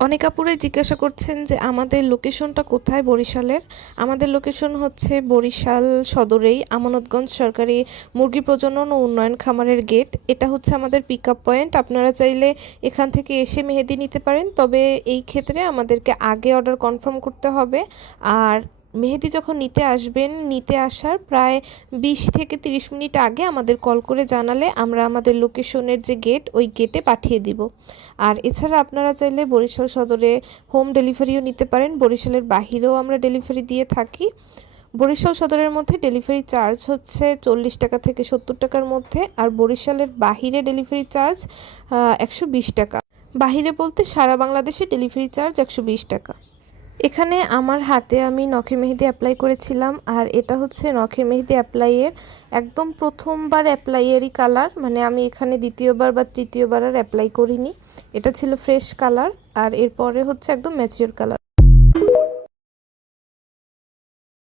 অনেক আপুরাই জিজ্ঞাসা করছেন যে আমাদের লোকেশনটা কোথায় বরিশালের। আমাদের লোকেশন হচ্ছে বরিশাল সদরেই আমানতগঞ্জ সরকারি মুরগি প্রজনন ও উন্নয়ন খামারের গেট। এটা হচ্ছে আমাদের পিক আপ পয়েন্ট। আপনারা চাইলে এখান থেকে এসে মেহেদি নিতে পারেন, তবে এই ক্ষেত্রে আমাদেরকে আগে অর্ডার কনফার্ম করতে হবে। আর মেহেদি যখন নিতে আসবেন, নিতে আসার প্রায় 20 থেকে 30 মিনিট আগে আমাদের কল করে জানালে আমরা আমাদের লোকেশনের যে গেট, ওই গেটে পাঠিয়ে দিব। আর এছাড়া আপনারা চাইলে বরিশাল সদরে হোম ডেলিভারিও নিতে পারেন। বরিশালের বাহিরেও আমরা ডেলিভারি দিয়ে থাকি। বরিশাল সদরের মধ্যে ডেলিভারি চার্জ হচ্ছে 40 টাকা থেকে 70 টাকার মধ্যে, আর বরিশালের বাহিরে ডেলিভারি চার্জ 120 টাকা। বাহিরে বলতে সারা বাংলাদেশে ডেলিভারি চার্জ 120 টাকা। এখানে আমার হাতে আমি নখের মেহেদি অ্যাপ্লাই করেছিলাম, আর এটা হচ্ছে নখের মেহেদি অ্যাপ্লাইয়ের একদম প্রথমবার অ্যাপ্লাইয়েরই কালার। মানে আমি এখানে দ্বিতীয়বার বা তৃতীয়বার আর অ্যাপ্লাই করিনি। এটা ছিল ফ্রেশ কালার, আর এরপরে হচ্ছে একদম ম্যাচিওর কালার।